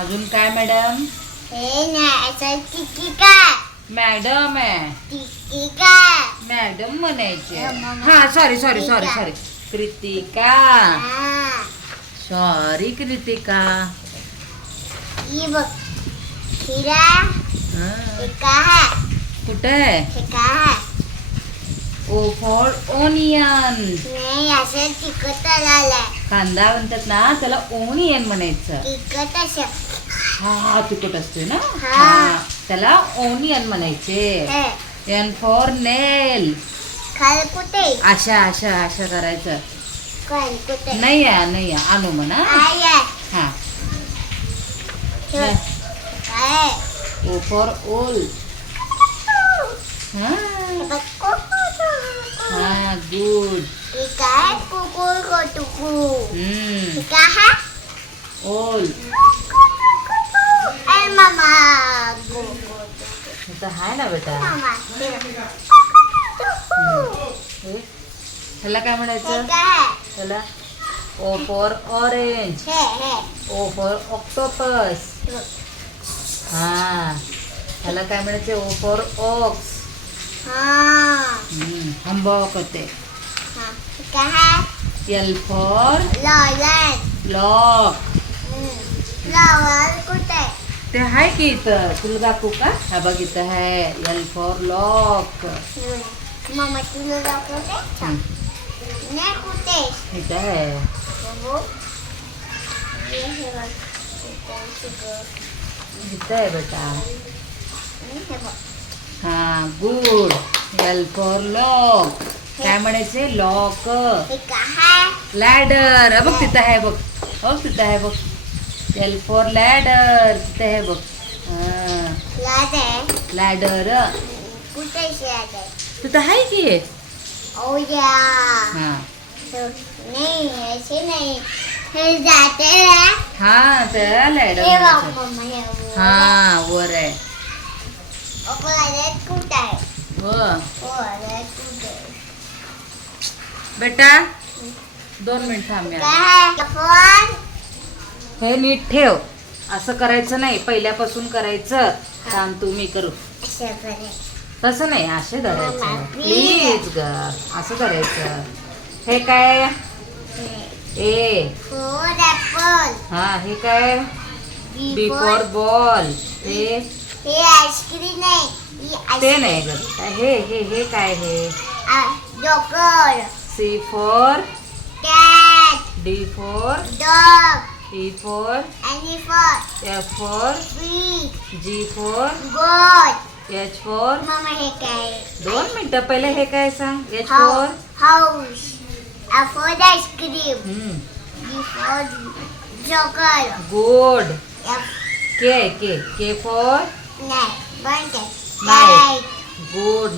अजून काय मॅडम? हे नाही टिकी काय मॅडम आहे. टिकी काय मॅडम म्हणायचे. मम्मा. हा sorry sorry sorry Kritika. Sorry Kritika. हा सॉरी कृतिका. ही बघ हिरा हा. हे काय आहे कुठं आहे? हे काय आहे ओ फॉर ओनियन. नाही असं तिखट आलाय कांदा म्हणतात ना त्याला ओनियन म्हणायचं. तिखट असं हा तिखट असते ना. हा. हा त्याला ओनियन म्हणायचे. हे एन फॉर नेल. खाल कुठे अशा अशा अशा करायचं. खाल कुठे नाही आहे आणू म्हणा. आहे हा हे काय ओ फॉर ओल. हा हे बघ हा गुड. हे काय कुकुर कोटुकू हे हम्म काय आहे ओल. ए मामा तर हाय ना बेटा. मामा हे ह्याला काय हे म्हणायचं? काय ह्याला ओ फॉर ऑरेंज. हे ओ फॉर ऑक्टोपस. हा ह्याला काय म्हणायचं? O for ox. हा हंबॉक होते. हा हे काय आहे एल फॉर लॉलन लॉक. लॉलन कुठे ते आहे की इथं. तुला दाखवू का? हा बघ इथं आहे एल फॉर लॉक. मामा तुला दाखवते नाही कुठे इथं आहे. बघू हे बघ इथं आहे बेटा. हे बघ हा गुड. L for lock. काय म्हणायचे? लॉक. हे काय आहे लॅडर. बघ तिथं आहे बघ. बघ तिथं आहे बघ. L for ladder. तिथं आहे बघ. लाद आहे लॅडर कुठे शेत आहे तिथं आहे की. ओ या हा नाही ऐसे नाही हे जाते ना हा त्या लॅडर हे बघ म्हणायचं. मम्मा हे बघ. हा वर आहे. ओपन कुठे आहे व ओ कुठे आहे बेटा 2 मिनिट थांब यार. काय फोन हे नीट ठेव. असं करायचं नाही. पहिल्यापासून करायचं. थांब तू मी करू. असं बरे तसं नाही असे धरायचं. मम्मा, प्लीज ग असं करायचं. हे काय? ए. फोर ऍपल हा हे काय? बी फॉर बॉल. हे हे आईस्क्रीम आहे ही ते नाही ग. हे हे हे काय? हे doctor C for cat D for dog E for elephant F for fish G for goat H for. मामा हे काय 2 मिनिटं पहिले हे काय सांग? H for. House F for ice cream G for joker good. F K K K for नाही बंद नाही. Light good.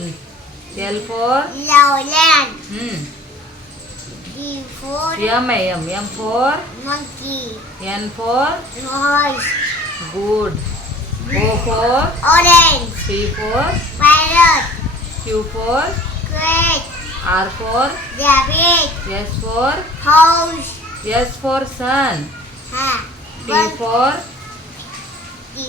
L for loveland G for yum आहे yum. M for monkey N for horse good. O for orange P for parrot Q for cat R for rabbit S for house S for sun. हा T for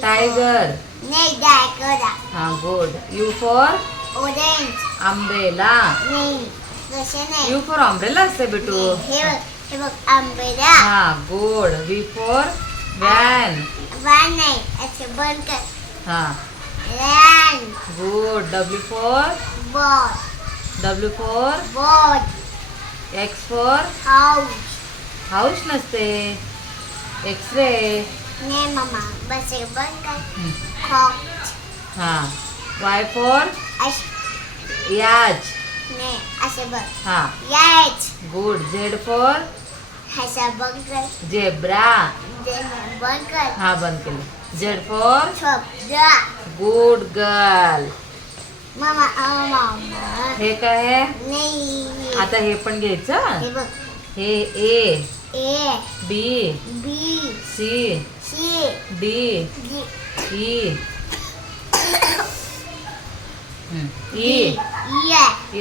tiger. नाही tiger हा good. U for orange umbrella. नाही तसे नाही you for umbrella असते बेटू. हे बघ आंबेला हा गुड. V for van. वान नाही असं बंद कर हा land good. W for boat W for boat x for house house नसते. एक्सरे. नाही मामा बस हे बंद कर cock हा वाय फॉर असं याच. नाही असं बघ हा याच गुड. झेड फॉर असं बंद कर झेब्रा. बंद कर हा बंद केलं. झेड फॉर छोटा गुड गर्ल. मामा मामा हे काय आहे? नाही आता हे पण घ्यायचं. हे बघ हे A A B B C C D D E E E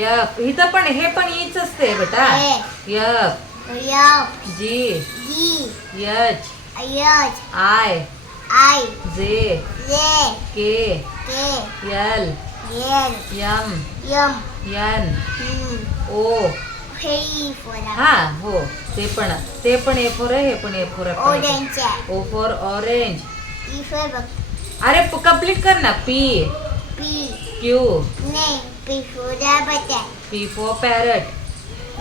F. इथं पण हे पण ईच असते बेटा. A F Yo, G D, H H, I I J J K K L L M M N N O P for हा हो ते पण ए फॉर आहे हे पण A for orange. O for orange E for book. अरे कंप्लीट कर ना P P Q name. P for rabbit. P for parrot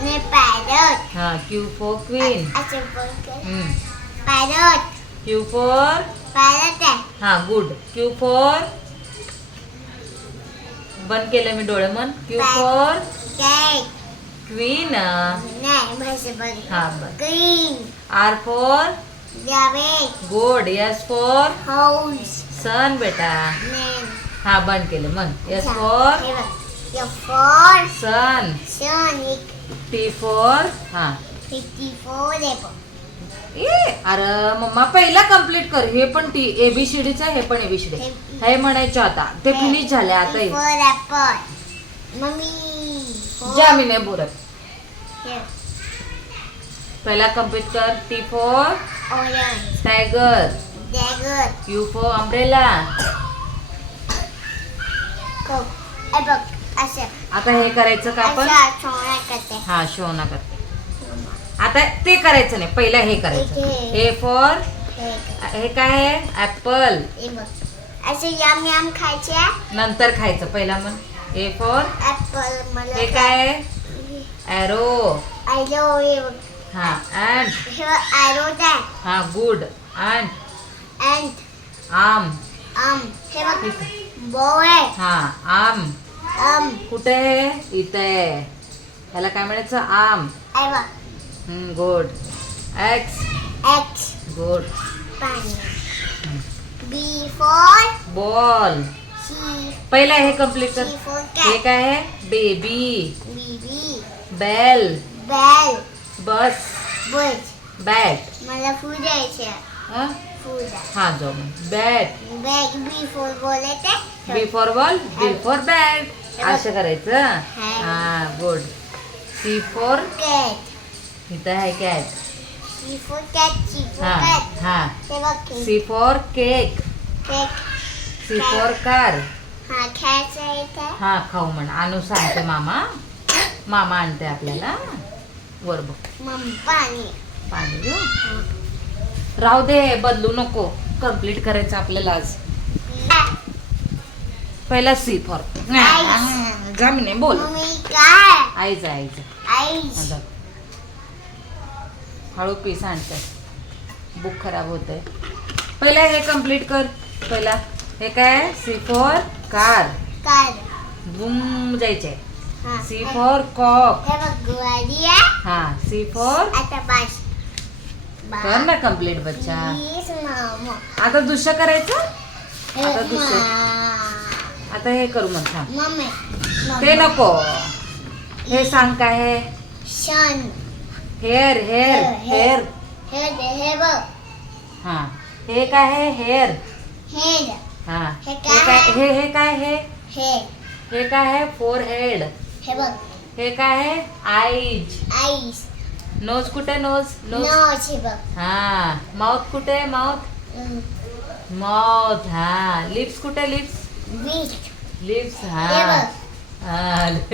Name parrot. हा Q for queen As a book. Parrot. Q for Parrot. हा good Q for बंद केलं मी डोळे मन Q for Cat. Queen Name possible. हा बर Green. R for Rabbit. Good S for House. Son बेटा Name. हा बंद केलं मन S for F for sun Sonic. T for हा 54 level. ए अरे मम्मा पहिला कंप्लीट कर हे पण टी एबीसीडीचं हे पण एबीसीडी हे म्हणायचं आता ते फिनिश झाले आता E हे. for apple. Mummy. For जामीने बोरत here. पहिला कंप्लीट कर T for Orange. Tiger Dagger. You for umbrella Coke. Apple. Asha. आता हे करायचं का आपण Asha. छोड़ा करते. हा शो ना करते आता ते करायचं नाही पहिला हे करायचं ए फॉर हे काय आहे ऍपल असे यम यम खायचे. नंतर खायचं पहिला मन ए फॉर ऍपल मला हे काय आहे ॲरो आयलो हा अँड हे आयलो आहे. हा गुड अँड अँड आम हे बघ बॉल आहे. हा आम कुठे आहे इथे आहे ह्याला काय म्हणायचं आम आहे बघ. गुड एक्स एक्स गुड पाणी. बी फॉर बॉल सी. पहिला हे कम्प्लीट कर सी फॉर हे कॅट. काय आहे baby baby. Bell bell. Bus bus bat मला फूड द्यायचे. फूड हा जो bat bag. B for ball येते. B for ball B for bat असं करायचं हा. हा गुड सी फॉर कॅट. इथं आहे cat C for cat. C for हा कॅट. हा हे बघ C for cake cake. C for car हा खायचं आहे का? हा खाऊ म्हण आणू सांगते मामा आणते आपल्याला वर बघ पाणी. पाणी घेऊ राहू दे बदलू नको कंप्लीट करायचं आपल्याला आज पहिला सी फॉर जामीने बोल मम्मी काय? आईचं आईस. आता हळू पीस आणते बुक खराब होते पहिला हे कंप्लीट कर पहिला हे काय C for car car. Bum जायचे हा. सी फॉर कॉक हे बघ गुवाडी आहे. हा सी फॉर आता बस. कर ना कंप्लीट बच्चा प्लीज मामा. आता दुसरं करायचं आता दुसरं मम्मी. आता हे करू मग थांब मम्मी. ते नको हे सांग काय आहे शन. हेअर हेअर हेअर हे बघ. हा हे काय आहे हेअर हेड. हा हे हे काय? काय हे काय आहे हे. हे काय आहे फोर हेड हे बघ. हे काय आहे आईज आईस. नोज कुठे नोज नोज नोज. हे बघ. हा माउथ कुठे माउथ माउथ हा लिप्स कुठे लिप्स वीट. लिप्स हे हा बघ.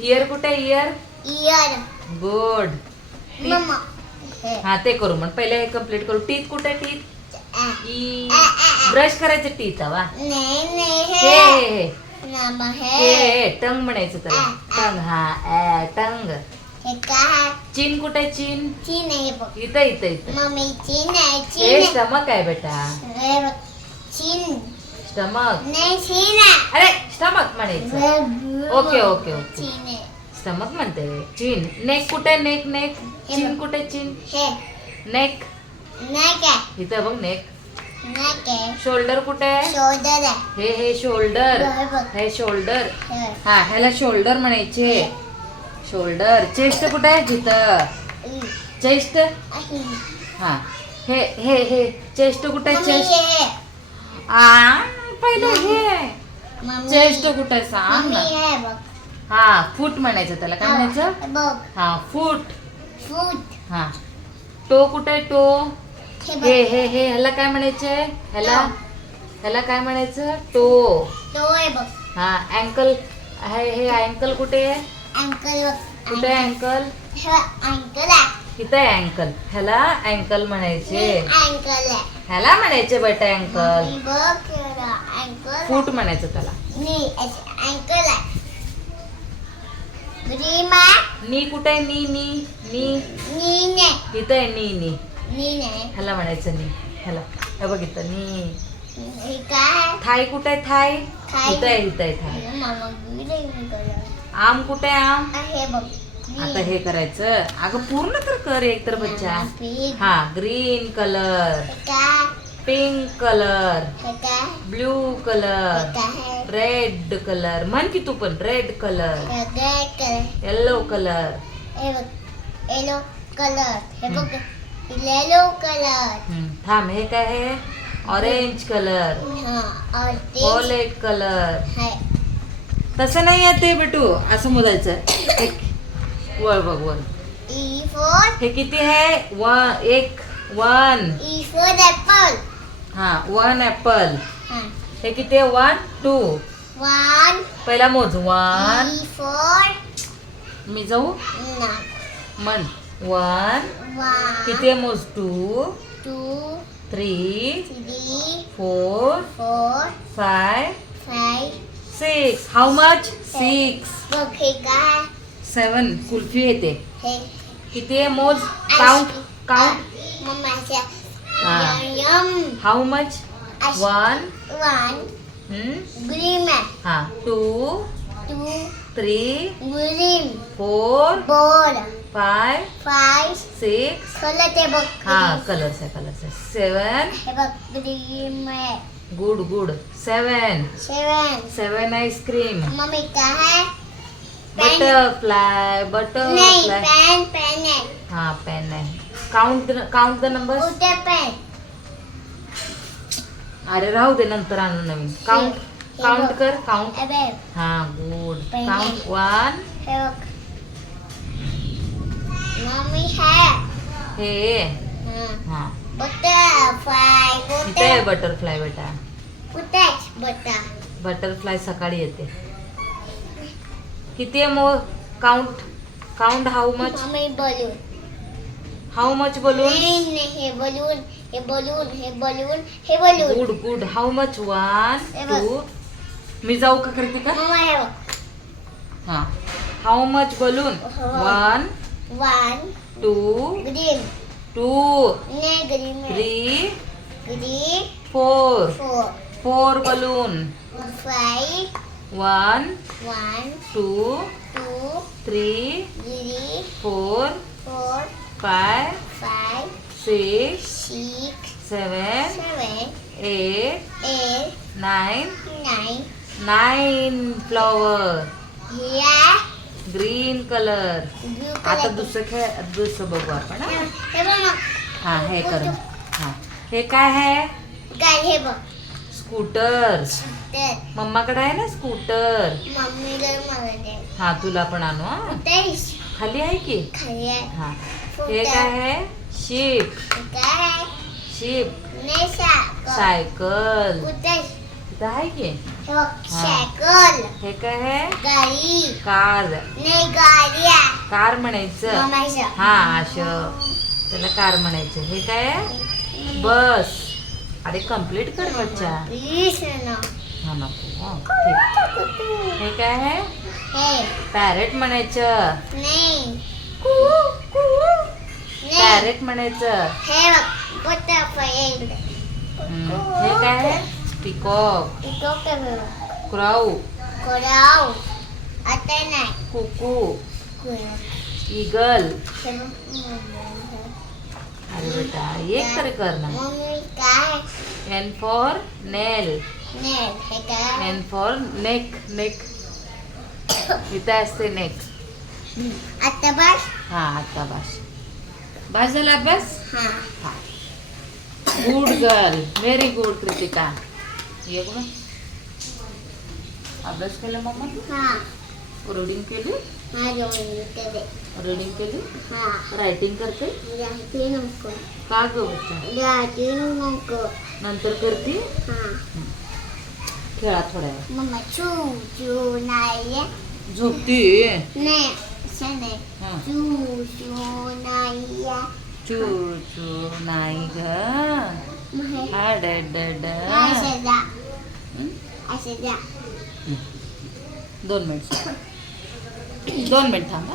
इयर कुठे इयर इयर. Good mamma. हे. हा ते करू मग पहिले हे कम्प्लीट करू टीथ कुठे टीथ ई ब्रश करायचं टीथ वा नाही हे हे नामा हे हे. हे टंग म्हणायचं त्याला टंग हा टंग हे काय? चिन कुठे चिन चीन आहे बघ. इथं इथं इथं मम्मी चीन आहे. हे चीन आहे. स्टमक आहे बेटा हे बघ. चीन स्टमक नाही चीन आहे. अरे स्टमक म्हणायचं ओके ओके ओके चीन आहे. स्टमक म्हणते चिन नेक कुठे नेक नेक चिन कुठे चिन हे नेक नाही काय? इथं बघ नेक नाही काय? शोल्डर कुठे शोल्डर आहे. हे शोल्डर हे बघ. हे शोल्डर हे. हा ह्याला शोल्डर म्हणायचे शोल्डर चेस्ट कुठे आहे तिथं चेस्ट आहे. हा हे हे हे चेस्ट कुठे मम्मी चेस्ट हे. पहिलं हे मम्मी. चेस्ट कुठे सांग मम्मी ना हे बघ. हा फूट म्हणायचं त्याला काय म्हणायचं बघ. हा फूट फूट. हा टो कुठे टो हे बघ. हे ह्याला काय म्हणायचंय? ह्याला काय म्हणायचं? टो. तो आहे बघ. हा अँकल. हे अँकल कुठे आहे? अँकल बघ. कुठे आहे अँकल? हे अँकल आहे. इथं आहे अँकल. ह्याला अँकल म्हणायचे. अँकल आहे. ह्याला म्हणायचे बेटा अँकल. मी बघ अँकल. फूट म्हणायचं त्याला. नी अँकल आहे. ग्रीम आहे. नी कुठे आहे? नी नी नी नी नाही. इथं आहे नी नी. नी नाही. ह्याला म्हणायचं नी. ह्याला हे बघ इथं नी. हे काय आहे? थाय कुठे आहे? थाय थाय. इथं आहे थाय. मामा ग्रीन कलर. आम कुठे आहे? आम. हे बघ. आता हे करायचं. अगं पूर्ण तर कर एक तर बच्चा. पिंक. हा ग्रीन कलर, हे काय? पिंक कलर, हे काय? ब्लू हे कलर, काय? Red colour. म्हण की तू पण रेड कलर, हे रेड कलर. Yellow colour. हे बघ. Yellow colour. हे बघ. Yellow colour. थांब हे काय आहे? ऑरेंज कलर, हा और ते व्हायलेट कलर. है. तसं नाही आहे ते बेटू. असं मोजायचं. वर बघ वर. E for हे किती आहे? एक 1. E for apple. हा 1 ऍपल. हा. हे किती आहे? 1 2. 1 पहिला मोज. 1. E for मी जाऊ no. म्हण. 1 1 किती आहे? मोज. 2 2 3 3 4 4 5 5 6. How much? 6 बघ हे काय? 7. कुल्फी येते. हे किती आहे? मोज. Count count. मम्माच्या हा. यम. How much? 1 1 ग्रीन आहे. हा 2 2 3 ग्रीन 4 बॉल 5 5 6. कलर ते बघ. हा कलर्स आहे. 7. हे बघ ग्रीन आहे. Good good. 7 7 आईस्क्रीम. मम्मी काय आहे? बटरफ्लाय नाही बटरफ्लाय. पेन आहे. हा पेन आहे. Count the numbers. उद्या पेन. अरे राहू दे नंतर आणू नवीन. काउंट काउंट कर. काउंट. अबे हा गुड. Pen. काउंट 1. हे बघ. मम्मी है. हे हाँ. हा बटरफ्लाय इथे आहे बटरफ्लाय बेटा. कुठेच बटा. बटरफ्लाय सकाळी येते. किती आहे? Count count. How much? Mummy balloon. How much balloon? नाही हे बलून हे बलून हे बलून हे balloon. Good good. How much? 1 हे बघ. 2. मी जाऊ का करते का? मम्मा हे बघ. हा हाऊ मच बलून? 1 1 2 ग्रीन 2 नाही ग्रीन 3 ग्रीन 4 4 4 बलून. 5 1 1 2 2 3 3 4 4 5 5 6 6 7 7 8 8 9 9 9 फ्लॉवर. या ग्रीन कलर. ब्लू आता कलर. दुसरं बघू आपण. हा? हे बघ मग. हा हे कर. हा हे काय आहे? काय हे बघ. स्कूटर. तर मम्माकडे आहे ना स्कूटर. मम्मीला मला दे. हा तुला पण आणू. हा तेच खाली आहे की. खाली आहे. हा हे काय आहे? शिप. काय शिप. नाही सायकल. कुठेच. इथं आहे की. हे बघ सायकल. हे काय आहे? गाडी. कार. नाही गाडी आहे. कार म्हणायचं. मम्माचं. हा असं त्याला कार म्हणायचं. हे काय आहे? बस. अरे कम्प्लीट कर बच्चा. प्लीज ना. हा नको. हा, ठीक. हे काय आहे? हे पॅरेट म्हणायचं. नाही. पॅरेट म्हणायचं. हे बघ बटरफ्लाय. हे काय आहे? पिकॉक. इको करू. क्राऊ. कोराव. आता नाही. कुकू. कोराव. ईगल. हे बघ. अरे बेटा एक तरी कर ना. मम्मी काय? एन फॉर नेल. नाही हे काय? N for neck. नेक इथे असते नेक. आता बस. हा आता बस. बस झाला अभ्यास. हा. Good girl. Very good Kritika. ये बघ अभ्यास केला मम्मा. हा. रीडिंग केली. हा जेवण केले रीडिंग केली हा रायटिंग करते राहते नको का ग बच्चा राहते नको नंतर करते हा खेळा थोड्या वेळ मम्मा चू चू नाही झोपती नाही असं नाही हा. चू चू नाही चू चू नाही ग हा डड असं जा असं जा 2 मिनिट 2 मिनिट थांबा